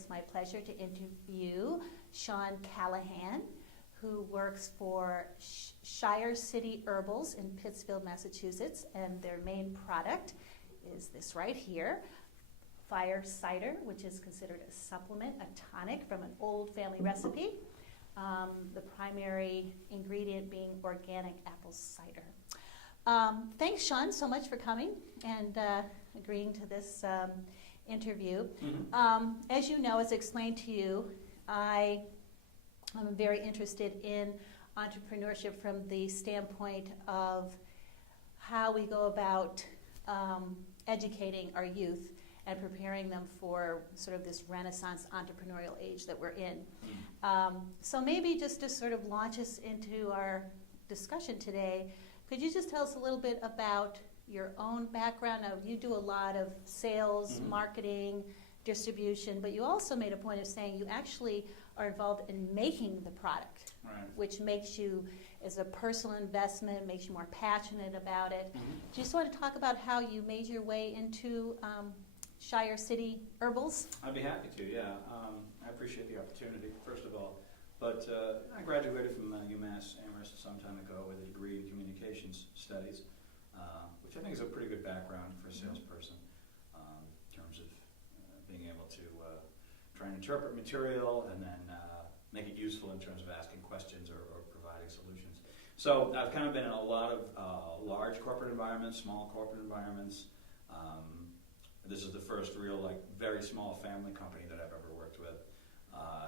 it's my pleasure to interview Sean Callahan, who works for Shire City Herbals in Pittsfield, Massachusetts, and their main product is this right here, fire cider, which is considered a supplement, a tonic from an old family recipe. The primary ingredient being organic apple cider. Thanks, Sean, so much for coming and agreeing to this interview. As you know, as explained to you, I'm very interested in entrepreneurship from the standpoint of how we go about educating our youth and preparing them for sort of this Renaissance entrepreneurial age that we're in. So maybe just to sort of launch us into our discussion today, could you just tell us a little bit about your own background? Now, you do a lot of sales, marketing, distribution, but you also made a point of saying you actually are involved in making the product, which makes you, as a personal investment, makes you more passionate about it. Do you just want to talk about how you made your way into Shire City Herbals? I'd be happy to, yeah. I appreciate the opportunity, first of all. But I graduated from UMass Amherst some time ago with a degree in communications studies, which I think is a pretty good background for a salesperson in terms of being able to try and interpret material and then make it useful in terms of asking questions or providing solutions. So I've kind of been in a lot of large corporate environments, small corporate environments. This is the first real, very small family company that I've ever worked with.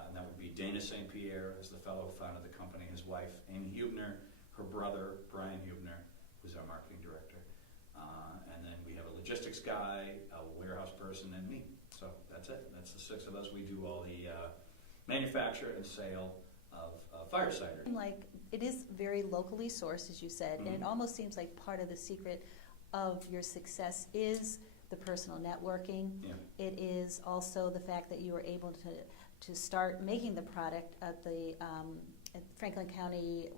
And that would be Dana St. Pierre as the fellow who founded the company, his wife, Amy Huebner, her brother, Brian Huebner, who's our marketing director. And then we have a logistics guy, a warehouse person, and me. So that's it. That's the six of us. We do all the manufacture and sale of fire cider. Like, it is very locally sourced, as you said, and it almost seems like part of the secret of your success is the personal networking. It is also the fact that you were able to start making the product at the at Franklin County,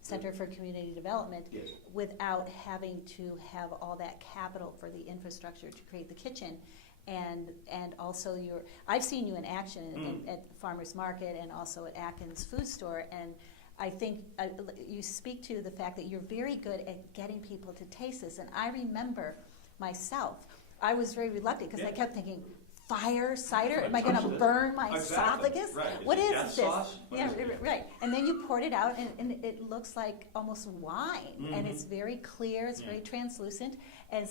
Center for Community Development, without having to have all that capital for the infrastructure to create the kitchen. And also I've seen you in action at Farmers Market and also at Atkins Food Store, and I think you speak to the fact that you're very good at getting people to taste this. And I remember myself, I was very reluctant because I kept thinking, fire cider? Am I going to burn my esophagus? Right. What is this? Sauce? Right. And then you poured it out, and it looks like almost wine, and it's very clear, it's very translucent, and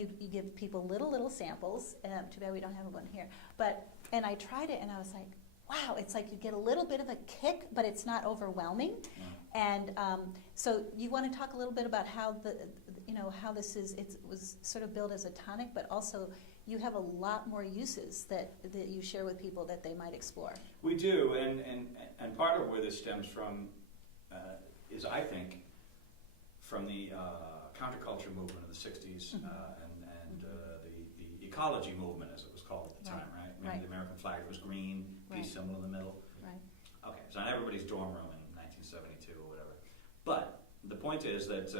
you give people little samples. Too bad we don't have one here. And I tried it, and I was like, wow, it's like you get a little bit of a kick, but it's not overwhelming. And so you want to talk a little bit about how how this is. It was sort of built as a tonic, but also you have a lot more uses that you share with people that they might explore. We do, and part of where this stems from is, I think, from the counterculture movement of the 60s and the ecology movement, as it was called at the time, right? Remember the American flag was green, peace symbol in the middle. Okay, so in everybody's dorm room in 1972 or whatever. But the point is that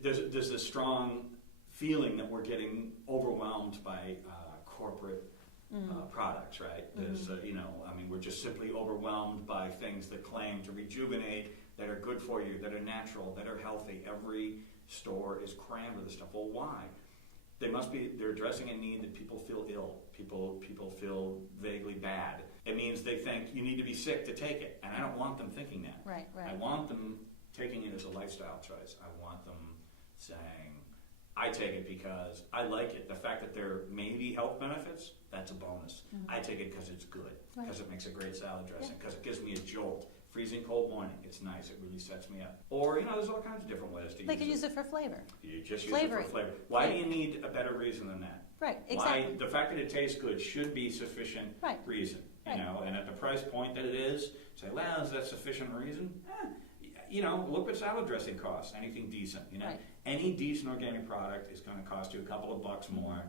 there's this strong feeling that we're getting overwhelmed by corporate products, right? There's, we're just simply overwhelmed by things that claim to rejuvenate, that are good for you, that are natural, that are healthy. Every store is crammed with this stuff. Well, why? They're addressing a need that people feel ill. People feel vaguely bad. It means they think you need to be sick to take it, and I don't want them thinking that. Right. I want them taking it as a lifestyle choice. I want them saying, I take it because I like it. The fact that there may be health benefits, that's a bonus. I take it because it's good, because it makes a great salad dressing, because it gives me a jolt. Freezing cold morning, it's nice. It really sets me up. Or, there's all kinds of different ways to use it. They could use it for flavor. You just use it for flavor. Why do you need a better reason than that? Right, exactly. The fact that it tastes good should be sufficient reason. And at the price point that it is, say, well, is that sufficient reason? Look what salad dressing costs. Anything decent, Any decent organic product is going to cost you a couple of bucks more.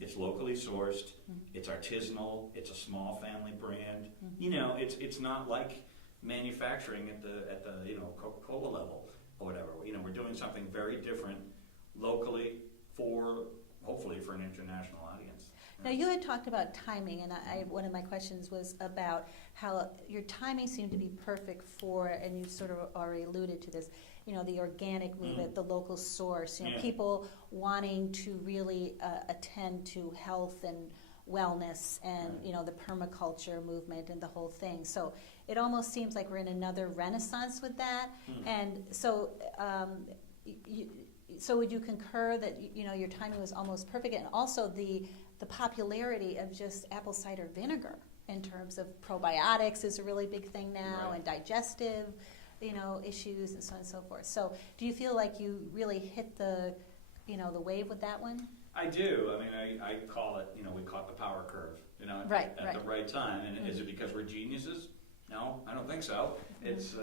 It's locally sourced. It's artisanal. It's a small family brand. It's not like manufacturing at the Coca-Cola level or whatever. We're doing something very different locally hopefully for an international audience. Now, you had talked about timing, and one of my questions was about how your timing seemed to be perfect for, and you sort of already alluded to this, the organic movement, the local source, people wanting to really attend to health and wellness and, the permaculture movement and the whole thing. So it almost seems like we're in another renaissance with that. And so so would you concur that, your timing was almost perfect? And also the popularity of just apple cider vinegar in terms of probiotics is a really big thing now, and digestive, issues and so on and so forth. So do you feel like you really hit the wave with that one? I do. I mean, I call it, we caught the power curve, at the right time. And is it because we're geniuses? No, I don't think so. It's,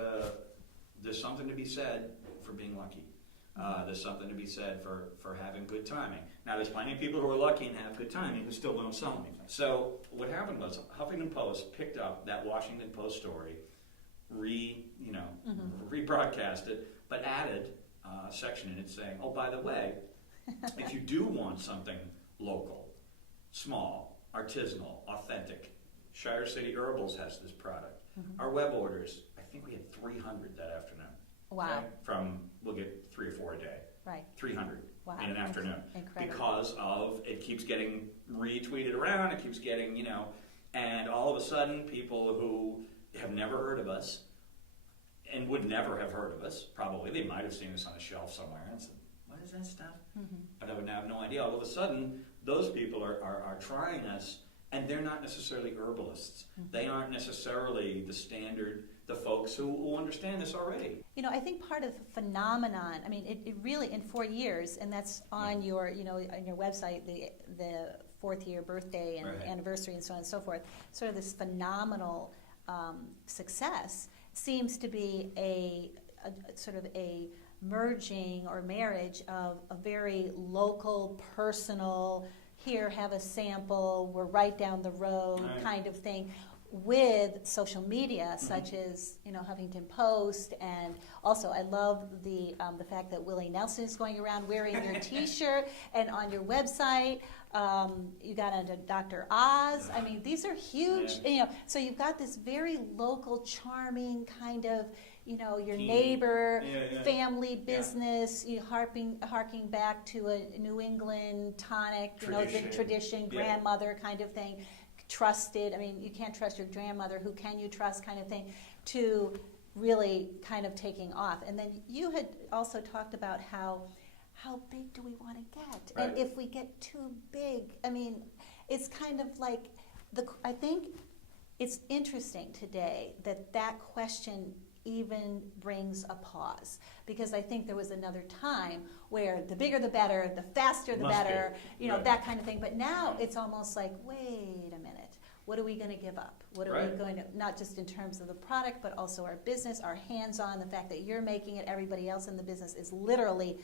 there's something to be said for being lucky. There's something to be said for having good timing. Now, there's plenty of people who are lucky and have good timing who still don't sell anything. So what happened was Huffington Post picked up that Washington Post story, rebroadcast it, but added a section in it saying, oh, by the way, if you do want something local, small, artisanal, authentic, Shire City Herbals has this product. Our web orders, I think we had 300 that afternoon. Wow. Okay? We'll get 3 or 4 a day. Right. 300 in an afternoon. Incredible. Because of, it keeps getting retweeted around, it keeps getting, and all of a sudden people who have never heard of us and would never have heard of us, probably, they might have seen us on a shelf somewhere and said, what is that stuff? But I would have no idea. All of a sudden, those people are trying us, and they're not necessarily herbalists. They aren't necessarily the standard, the folks who understand this already. I think part of the phenomenon, I mean, it really, in 4 years, and that's on your, on your website, the 4th year birthday and anniversary and so on and so forth, sort of this phenomenal success seems to be a sort of a merging or marriage of a very local, personal, here, have a sample, we're right down the road kind of thing, with social media such as Huffington Post, and also I love the fact that Willie Nelson is going around wearing your T-shirt, and on your website you got into Dr. Oz. I mean, these are huge. So you've got this very local, charming kind of your neighbor, family business, you harking back to a New England tonic, the tradition, grandmother kind of thing. Trusted, I mean, you can't trust your grandmother, who can you trust kind of thing, to really kind of taking off. And then you had also talked about how big do we want to get? And if we get too big, I mean, it's kind of like, I think it's interesting today that question even brings a pause, because I think there was another time where the bigger the better, the faster the better, that kind of thing. But now it's almost like, wait a minute, what are we going to give up? What are we going to, not just in terms of the product, but also our business, our hands-on, the fact that you're making it, everybody else in the business is literally,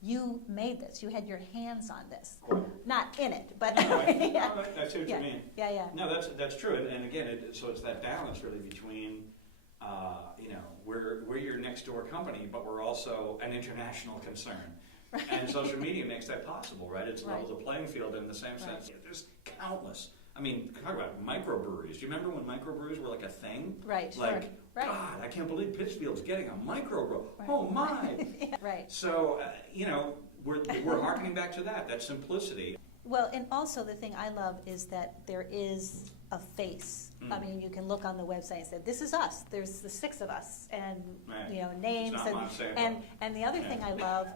you made this, you had your hands on this. Not in it, but no, I see what you mean. Yeah. No, that's true. And again, so it's that balance really between we're your next door company, but we're also an international concern. And social media makes that possible, right? It's levels the playing field in the same sense. There's countless. I mean, talk about microbreweries. Do you remember when microbreweries were like a thing? Right, like, God, I can't believe Pittsfield's getting a microbrew. Oh my! Right. So, we're harkening back to that sumplicity. Well, and also the thing I love is that there is a face. I mean, you can look on the website and say, this is us. There's the 6 of us, and names. And the other thing I love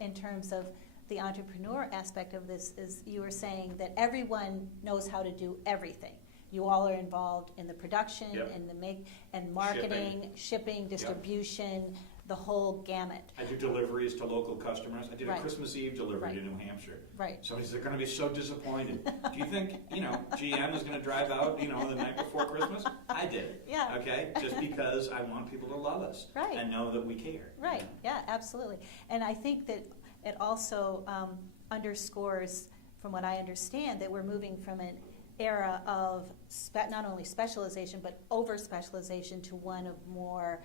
in terms of the entrepreneur aspect of this is you were saying that everyone knows how to do everything. You all are involved in the production, in the marketing, shipping distribution, the whole gamut. I do deliveries to local customers. I did a Christmas Eve delivery to New Hampshire. Right. So they're going to be so disappointed. Do you think, GM is going to drive out, the night before Christmas? I did. Yeah. Okay? Just because I want people to love us. Right. And know that we care. Right. Yeah, absolutely. And I think that it also underscores, from what I understand, that we're moving from an era of not only specialization, but over-specialization to one of more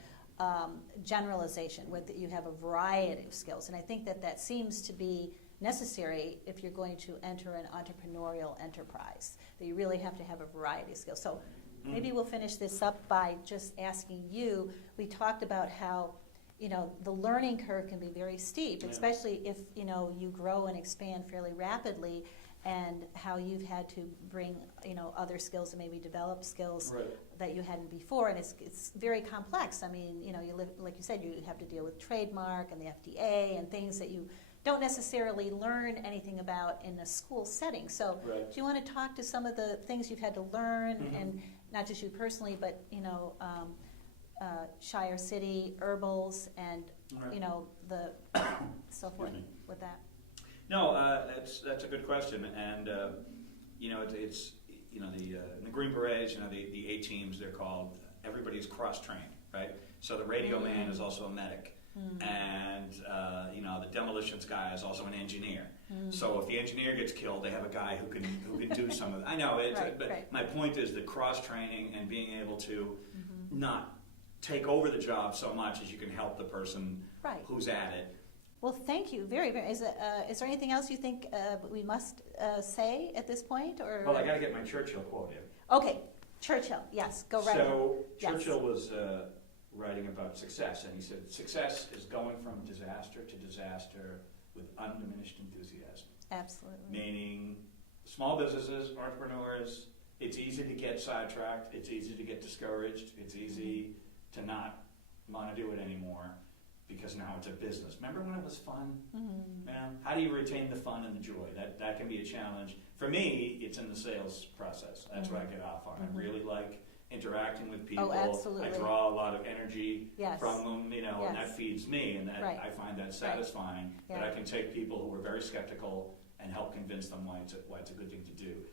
generalization, where you have a variety of skills. And I think that seems to be necessary if you're going to enter an entrepreneurial enterprise, that you really have to have a variety of skills. So maybe we'll finish this up by just asking you, we talked about how, you know, the learning curve can be very steep, especially if, you know, you grow and expand fairly rapidly, and how you've had to bring, you know, other skills and maybe develop skills that you hadn't before, and it's very complex. I mean, you know, you live, like you said, you have to deal with trademark and the FDA and things that you don't necessarily learn anything about in a school setting. So do you want to talk to some of the things you've had to learn, and not just you personally, but, you know, Shire City, herbals, and, you know, the so forth with that? No, that's a good question, and you know, it's you know, the Green Berets, you know, the A teams, they're called. Everybody's cross-trained, right? So the radio man is also a medic, and you know, the demolitions guy is also an engineer. So if the engineer gets killed, they have a guy who can do some of it. I know, but my point is the cross-training and being able to not take over the job so much as you can help the person who's at it. Well, thank you very, very. Is there anything else you think we must say at this point, or? Well, I got to get my Churchill quote in. Okay, Churchill. Yes, go right. So Churchill was writing about success, and he said, "Success is going from disaster to disaster with undiminished enthusiasm." Absolutely. Meaning, small businesses, entrepreneurs, it's easy to get sidetracked. It's easy to get discouraged. It's easy to not want to do it anymore, because now it's a business. Remember when it was fun? How do you retain the fun and the joy? That can be a challenge. For me, it's in the sales process. That's what I get off on. I really like interacting with people. Oh, absolutely. I draw a lot of energy Yes. from them, you know, and that Yes. feeds me, and that Right. I find that satisfying. Yeah. That I can take people who are very skeptical and help convince them why it's a good thing to do.